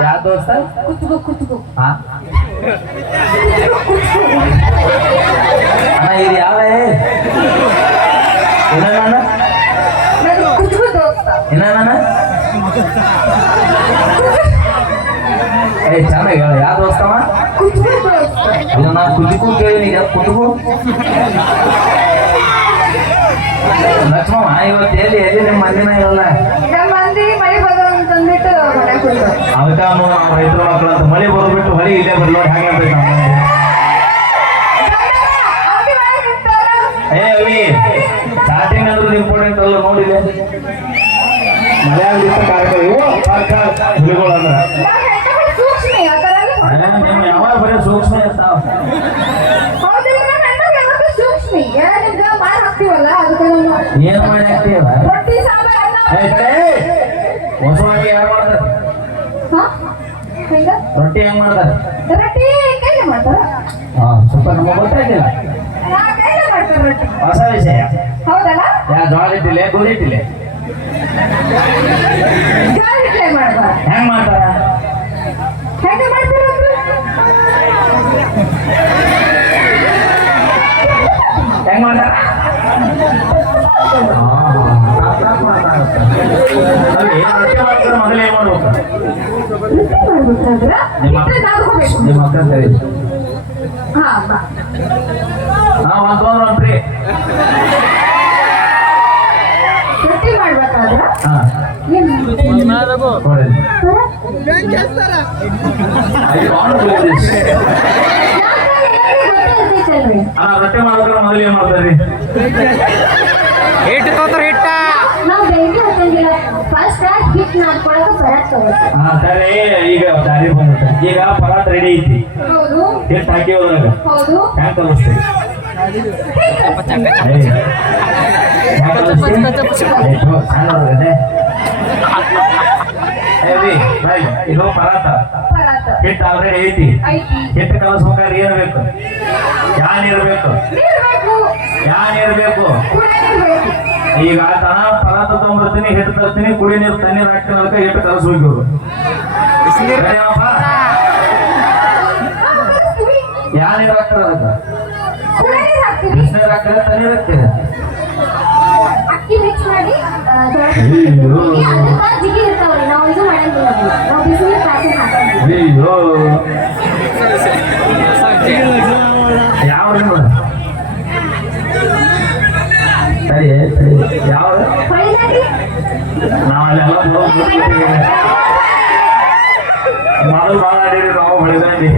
ಯಾವ ದೋಸ್ತ ಕುತ್ಕೋ ಕುತ್ಕೋ ಹಾ ಅಣ್ಣ ಇದು ಯಾವ ಏನ ನಾನು ಕುತ್ಕೋ ದೋಸ್ತ ಏನ ಏ ಚೆನ್ನಾಗಿ ಹೇಳ ಯಾವ ದೋಸ್ತವ ಕುತ್ಕೋ ದೋಸ್ತ ಇದು ನಾ ಕುದಿಗೂ ಕೇಳಿ ಕುಟುಕು ಲಕ್ಷ್ಮಮ್ಮ ಇವತ್ತು ಎಲ್ಲಿ ಎಲ್ಲಿ ನಿಮ್ಮ ಮಂದಿನ ಇರಲ್ಲ ನಮ್ಮ ಮಂದಿ ಮಳೆ ಬರೋ ಅಂತಂದ್ಬಿಟ್ಟು ಮನೆಗೆ ಕುತ್ಕೋ ಅದಕ್ಕೆ ರೈತರ ಮಕ್ಕಳು ಅಂತ ಮಳೆ ಬರ್ಬಿಟ್ಟು ಹೊಳಿ ಇದೆ ಬರ್ಲೋ ನಿಂತಾರ ಏ, ಅವಿ ಸ್ಟಾರ್ಟಿಂಗ್ ಅಂದ್ರೆ ಇಂಪಾರ್ಟೆಂಟ್ ಅಲ್ಲ ನೋಡಿದೆ. ಮಳೆ ಆಗಿತ್ತು ಕಾರ್ಯಕ್ರಮ ಇವು. ಪಾರ್ಕ, ಹುಲಿಗಳು ಅಂದ್ರೆ. ನಾವು ಯಾವಾಗ ಬರೀ ಸೂಕ್ಷ್ಮ ಇರ್ತಾವ ಏನು ಮಾಡಿ ಹಾಕ್ತೀವ ರೊಟ್ಟಿ ಸಾಂಬಾರ್ ಅನ್ನ ಏ, ಕಡೆ ಹೊಸ ಅಡುಗೆ ಯಾರು ಮಾಡ್ತಾರೆ? ಹಾ ರೊಟ್ಟಿ ಹೆಂಗ್ ಮಾಡ್ತಾರೆ? ರೊಟ್ಟಿ ಕೈಲಿ ಮಾಡ್ತಾರ? ಹಾ ಸ್ವಲ್ಪ ನಮಗೆ ಗೊತ್ತಾಗಿಲ್ಲ ಹೊಸ ವಿಷಯ. ಹೌದಲ್ಲ? ಯಾ ಜೋಳ ಇಟ್ಟಿಲ್ಲ ಗೋಧಿ ಇಟ್ಟಿಲ್ಲ ಹೆಂಗ್ ಮಾಡ್ತಾರ? ಹೆಂಗ ಮಾಡ್ತೀರ ಹೆಂಗ್ ಮಾಡ್ತಾರ? ಅಲ್ಲಿ ರೊಟ್ಟಿ ಮಾಡ್ತಾರೆ? ಮೊದಲು ಏನ್ ಮಾಡ್ಬೇಕು? ನಿಮ್ಮ- ಹಿಟ್ಟನ್ನ ನಾದ್ಕೋಬೇಕು ನಿಮ್ಮ ಅಕ್ಕ ಸರಿ ಹಾ ಬಾ ಹಾ ಒಂದ್ ತೊಗೊಂಡ್ರು ಒಂದ್ ಫ್ರೀ ರೊಟ್ಟಿ ಮಾಡ್ಬೇಕಾದ್ರ ಹಾ ಏನ್ ಕೊಡಿ ಐದು ಆರ್ಡರ್ ಪ್ಲೀಸ್ ಅಣ್ಣ ರೊಟ್ಟಿ ಮಾಡ್ಬೇಕಾದ್ರೆ ಮೊದಲು ಏನ್ ಮಾಡ್ತಾರ್ರಿ ಹಿಟ್ಟು ತೊಂದ್ರೆ ಹಿಟ್ಟ ನಾವು ಬೆಂಕಿ ಹತ್ತಂಗಿಲ್ಲ ಫಸ್ಟ್ ಹಿಟ್ ಮಾಡ್ಕೊಳಕ ಪರಾತ್ ತಗೋತೀವಿ. ಹಾ ಸರಿ ಈಗ ದಾರಿ ಬಂದಿದೆ. ಈಗ ಪರಾತ್ ರೆಡಿ ಐತಿ. ಹೌದು. ಎಷ್ಟು ಹಾಕಿ ಹೋದಾಗ. ಹೌದು. ಹ್ಯಾಂಗ ಕಲಿಸ್ತೀವಿ ಇದು ಪರಾತ. ಪರಾತ್. ಹಿಟ್ಟು ಆಲ್ರೆಡಿ ಐತಿ. ಐತಿ. ಹಿಟ್ಟು ಕಲಿಸ್ಬೇಕಾದ್ರೆ ಏನ್ ಬೇಕು? ಯಾ ನೀರ್ ಬೇಕು ನೀರ್ ಬೇಕು. ಯಾ ನೀರ್ ಬೇಕು ಕುಡಿ ನೀರ್ ಬೇಕು ಈಗ ದನ ಪರಾತ ತಗೊಂಡ್ಬರ್ತೀನಿ ಹಿಟ್ಟು ತರ್ತೀನಿ ಕುಡಿ ನೀರು ತಣ್ಣೀರ್ ಹಾಕ್ತೀನಿ ಅದಕ್ಕೆ ಹಿಟ್ಟು ಕಲಿಸ್ಬೇಕು ಇವ್ರು ಸರಿಯಪ್ಪ? ನೀರು ಕಲಿಸ್ತೀವಿ ಯಾ ನೀರ್ ಹಾಕ್ತಾರ ಅದಕ್ಕೆ ಬಿಸಿನೀರು ನೀರ್ ಹಾಕ್ತೀವಿ ಬಿಸಿನೀರ್ ಹಾಕ್ತಾರೆ ತಣ್ಣೀರ್ ಹಾಕ್ತೀರ ಅಕ್ಕಿ ಮಿಕ್ಸ್ ಮಾಡಿ ಆ, ಜೋಳ ಅಯ್ಯೋ. ಅದಕ್ಕೆ ಜಿಗಿ ಇರ್ತಾವ್ರಿ ನಾವು ಇದು ಮಾಡಂಗಿಲ್ಲ ನಾವು ಬಿಸಿನೀರ್ ಕಾಸಿ ಹಾಕಂಗಿಲ್ಲ ಅಯ್ಯೋ ಯಾವ ಸರಿ ಸರಿ ಯಾವ ಹೊಳಿದಾಗಿ ನಾವಲ್ಲೆಲ್ಲ ಮೊದಲು ಭಾಳ ಆಡೀರಿ ನಾವು ಹೊಳಿದಂಡಿ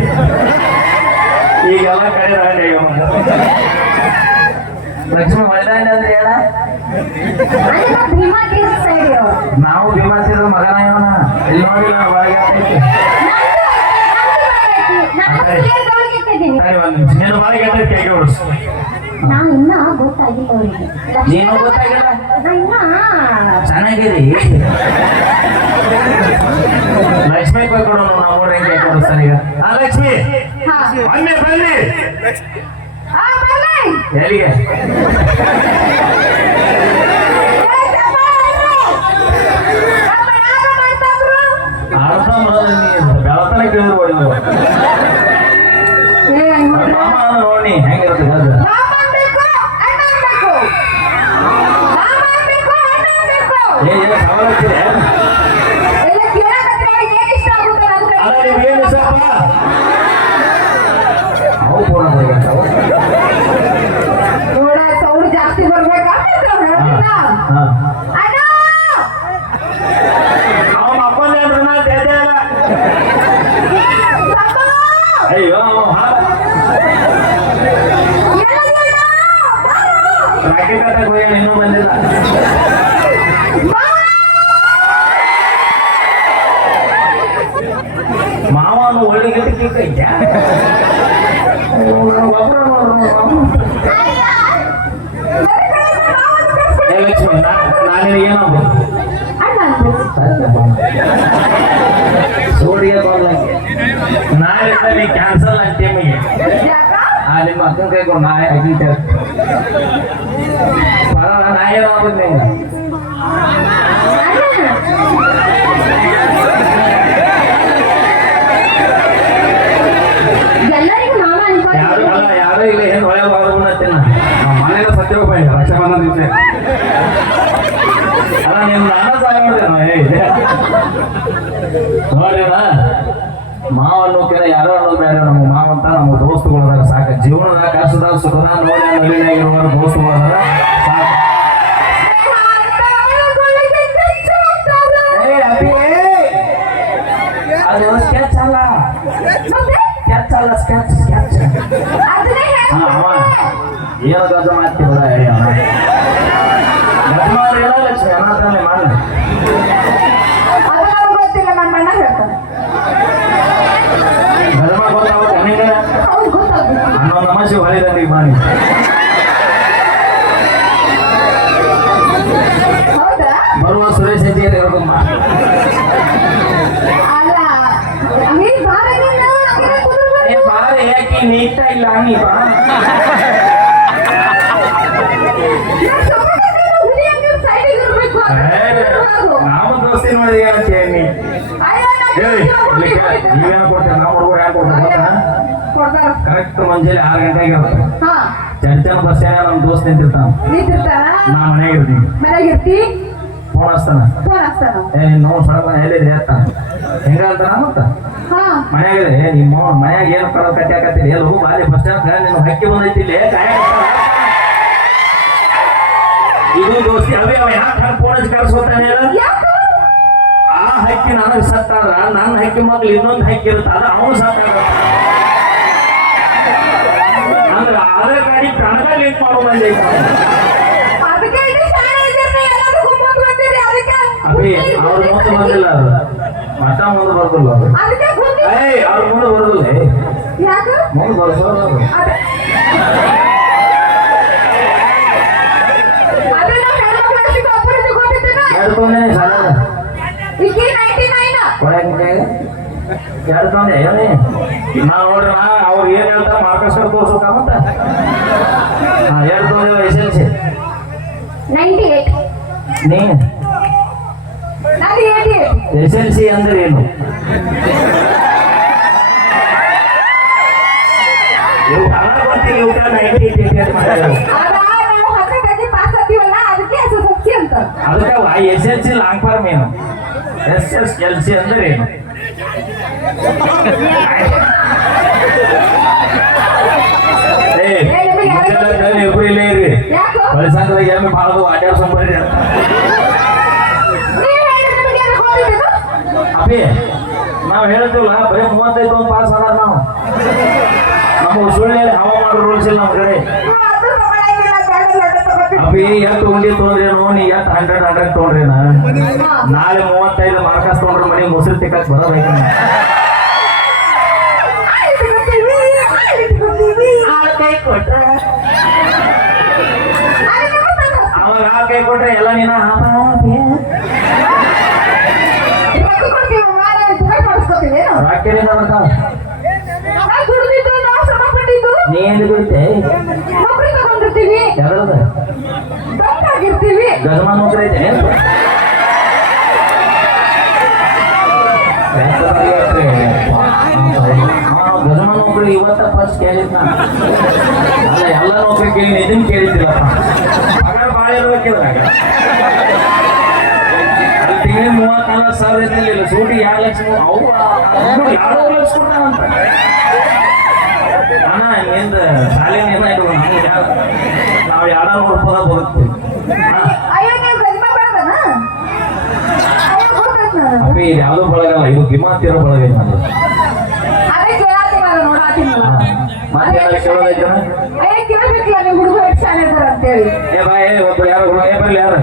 ಈಗೆಲ್ಲ ಕಡೆ ದಾಂಡಿ ಲಕ್ಷ್ಮಿ ಹೊಳಿದಂಡಿ ಅಂದ್ರೆ ಏನ ನಾವು ಭೀಮಾ ತೀರ್ಥ ನಾವು ಭೀಮಾಸಿದ ಮಗನ ಇವನ ಇಲ್ಲಿ ನೋಡಿಲ್ಲ ಒಳಗೆ ಸರಿ ಒಂದು ನಿಮಿಷ ನೀನು ಒಳಗೆ ಐತಿ ಕೈಗೆ ಓಡಿಸು ನಾನು ಇನ್ನ ಗೊತ್ತಾಗಿಲ್ಲ ಅವರಿಗೆ ನೀನು ಗೊತ್ತಾಗಿಲ್ಲ? ನಾ ಇನ್ನ ಚೆನ್ನಾಗಿರಿ ಲಕ್ಷ್ಮಿ ಹೆಂಗೆ ಕೊಡಿಸ್ತಾನೆ ಈಗ. ಆ ಲಕ್ಷ್ಮಿ. ಬನ್ನಿ. ಎಲ್ಲಿಗೆ? ಹಾ ಅವ ಅಪ್ಪನ ಏನ್ರ ನಾ ದೇದೆ ಇಲ್ಲ ಅಯ್ಯೋ ಅವ ಹಾಳ ರಾಕೆಟ್ ಅಟ್ಟಾಕ್ ಹೋಗ್ಯಾನ ಇನ್ನೂ ಬಂದಿಲ್ಲ ಮಾವನು ಒಳ್ಳೆ ಗಿಟ್ಟ ಕಿಕ್ಕೈತ್ಯಾ ಹುಡುಗಿ ಕೊಡ್ಲಂಗೆ ನಾಳೆ ನೀ ಕ್ಯಾನ್ಸಲ್ ಅಂತೀಮಿಗೆ ಆ ನಿಮ್ಮ ಅಕ್ಕನ ಕೈಗೊಂಡು ನಾ ಅಗಿದ್ದೆ ಪರ ನಾ ಏನಾಗುತ್ತೆ ನಿಂಗೆ ಯಾರು ಅಲ್ಲ ಯಾರು ಇಲ್ಲ ಏನು ಹೊಳೆ ಬಾಗುಣತ್ತೆ ನಮ್ಮ ಮನೆಗೆ ಸತ್ಯ ರೂಪಾಯಿ ರಕ್ಷಾಬಂಧನ ದಿವಸ ಅಲ್ಲ ನಿಮ್ಮ ನಾನ ಸಹಾಯ ಮಾಡಿದೆ ನೋಡ್ರಿಣ ಮಾವ ಅನ್ನೋಕೆನ ಯಾರೋ ಅನ್ನೋದು ಬೇರೆ ನಮ್ಮ ಮಾವ ಅಂತ ನಮ್ಮ ದೋಸ್ತುಗಳು ಅದಾರ ಸಾಕು. ಜೀವನದಾಗ ಕಷ್ಟದಾಗ ಸುಖದ ನೋಡಿ ನಳಿನಾಗಿರುವವರು ದೋಸ್ತುಗಳು ಅದಾರ ಅದು ಸ್ಕೆಚ್ ಅಲ್ಲ. ಸ್ಕೆಚ್ ಅಲ್ಲ ಸ್ಕೆಚ್ ಸ್ಕೆಚ್ ಏನು ಗಜ ಮಾಡ್ತೀವಲ್ಲ ಇಲ್ಲ ನೀ ಬಾ ನಾವು ದೋಸ್ತಿ ನೋಡಿದ್ವಿ ಅಂತ ಹೇಳಿ ನೀವೇನು ಕೊಡ್ತೀರ? ನಾವು ಹುಡುಗರು ಯಾಕೆ ಕೊಡ್ತಾರೆ ಕರೆಕ್ಟ್ ಮುಂಜಾನೆ ಆರು ಗಂಟೆಗೆ ಇರುತ್ತೆ. ಚರ್ಚನ ಬಸ್ ಏನ ನಮ್ಮ ದೋಸ್ತ್ ನಿಂತಿರ್ತಾನ. ನಾ ಮನೆಗೆ ಇರ್ತೀನಿ. ಫೋನ್ ಹಚ್ತಾನ. ಏ ನೋವು ಸಡನ್ ಎಲ್ಲಿದೆ ಅಂತ. ಹೆಂಗ ಅಂತ ಮತ್ತ? ಹಾ. ಮನ್ಯಾಗಿದೆ ನಿಮ್ಮ ಮನ್ಯಾಗ ಏನು ಕಡೆ ಕಟ್ಟಿ ಹಾಕತ್ತೀರಿ ಎಲ್ಲ ಹೋಗಿ ಬಾಲಿ ಬಸ್ ಸ್ಟ್ಯಾಂಡ್ ನಿನ್ನ ಹಕ್ಕಿ ಬಂದೈತಿ ಇಲ್ಲಿ ಕಾಯಕತ್ತಾನ. ಇದು ದೋಸ್ತಿ ಅವೇ ಅವ ಯಾಕೆ ಫೋನ್ ಹಚ್ಚಿ ಆ ಹಕ್ಕಿ ನನಗೆ ಸತ್ತಾದ್ರ ನನ್ನ ಹಕ್ಕಿ ಮಗ್ಳು ಇನ್ನೊಂದು ಹಕ್ಕಿ ಇರುತ್ತೆ ಅದು ಅವನು ಸತ್ತಾರ ಅಂದ್ರೆ ಆಧಾರ್ ಗಾಡಿ ಕಣಗ ಲಿಂಕ್ ಮಾಡೋ ಬಂದೈತಿ ಅಭಿ ಅವ್ರ ಮುಂದೆ ಬಂದಿಲ್ಲ ಅದು ಮಠ ಮುಂದೆ ಬರ್ದಿಲ್ಲ ಏಯ್ ಅವ್ರ ಮುಂದೆ ಬರ್ದಿಲ್ಲ ಮುಂದೆ? ಎರಡು ತೊಂದೆ ಸಾಲ ಈಕಿ 99 ಕೊಡಕ್ಕೆ ತೊಂದೆ ಏನೇ? ನಾ ನೋಡ್ರಿ ನಾ ಅವ್ರು ಏನ್ ಹೇಳ್ತಾರ ಮಾರ್ಕಸ್ಕರ್ ತೋರ್ಸೋಕ ಮತ್ತ? ಹಾ ಎರಡು ತೊಂದೆ ಎಸ್ ಎಲ್ ಸಿ. 98 ನೀ ನಾನು 88 ಎಸ್ ಎಲ್ ಸಿ ಅಂದ್ರೆ ಏನು ಇವು ಕನ್ನಡ ಗೊತ್ತಿಲ್ಲ ಊಟ ನೈಂಟಿ ಏಟ್ ಮಾಡ್ತಾರೆ ಆಗ ನಾವು ಹತ್ತಕ್ಕೆ ಪಾಸ್ ಆಗ್ತೀವಲ್ಲ ಅದಕ್ಕೆ SSLC ಅಂತ ಅದಕ್ಕೆ S L C long form ಏನು ಎಸ್ ಎಸ್ ಎಲ್ ಸಿ ಅಂದ್ರೆ ಏನು ಏ ಮುಂಜಾನೆ ಇಬ್ರು ಇಲ್ಲೇ ಇರ್ರಿ ಯಾಕೋ ಬಳಸಂದ್ರಾಗ ಎಮ್ಮೆ ಅಪ್ಪಿ ನಾವು ಹೇಳ್ತೀವಲ್ಲ ಬರೀ ಮೂವತ್ತೈದು ಒಂದು ಪಾಸ್ ಅದಾರ ನಾವು. ನಮ್ಮ ಸುಳ್ಳಿಯಲ್ಲಿ ಹವಾ ಮಾಡೋ ರೂಲ್ಸ್ ಇಲ್ಲ ನಮ್ಮ ಕಡೆ. ಅದು ಅಪ್ಪಿ ಎಷ್ಟು ಉಂಡಿ ತೊಗೊಂಡ್ರೇನು, ನೀ ಎಷ್ಟು ಹಂಡ್ರೆಡ್ ಹಂಡ್ರೆಡ್ ತೊಗೊಂಡ್ರೇನ. ನಾಳೆ ಮೂವತ್ತೈದು ಮಾರ್ಕಸ್ ತೊಗೊಂಡ್ರೆ ಮನೆ ಮುಸಿರು ತಿಕ್ಕಕ್ ಬರೋದೈತೆ ಅವಾಗ ಆ ಕೈ ಕೊಟ್ರೆ ಎಲ್ಲ ನೀನ? ಪಟ್ಟಿದ್ದು, ನೀ ಎಲ್ಲಿ ಬೀಳ್ತೆ ನೌಕರಿ ಯಾವ್ದು ಗಜಮಾನ್ ನೋಡ್ರಿ ಗಜಮಾನ್ ನೋಡ್ರಿ ಇವತ್ತ ಫಸ್ಟ್ ಅಲ್ಲ ಎಲ್ಲ ನೌಕರಿ ಕೇಳಿ ಇದನ್ನ ಕೇಳಿದ್ದಿಲ್ಲಪ್ಪ. ಪಗಾರ ಭಾಳ ಇರ್ಬೇಕಿದ್ರಾಗ. ಸಾವಿರ ಎತ್ತಲಿಲ್ಲ ಸೂಟಿ ಎರಡು ಲಕ್ಷ ಅವು ಯಾರೋ ಲಕ್ಷ ಶಾಲೆ ನಿರ್ಣ ಇದು ನಮ್ಗೆ ನಾವು ಯಾರು ಹೊರಪದ ಬದುಕ್ತೀವಿ ಅಪ್ಪಿ ಇದು ಯಾವುದೋ ಬಳಗಲ್ಲ ಇದು ಗಿಮಾತಿರೋ ಬಳಗ ನಾನು ಮತ್ತೆ ಯಾರು ಕೇಳೋದೈತನ ಹುಡುಗ ಶಾಲೆ ಅಂತಾರೆ ಏ ಯಾರು ಏ ಯಾರು?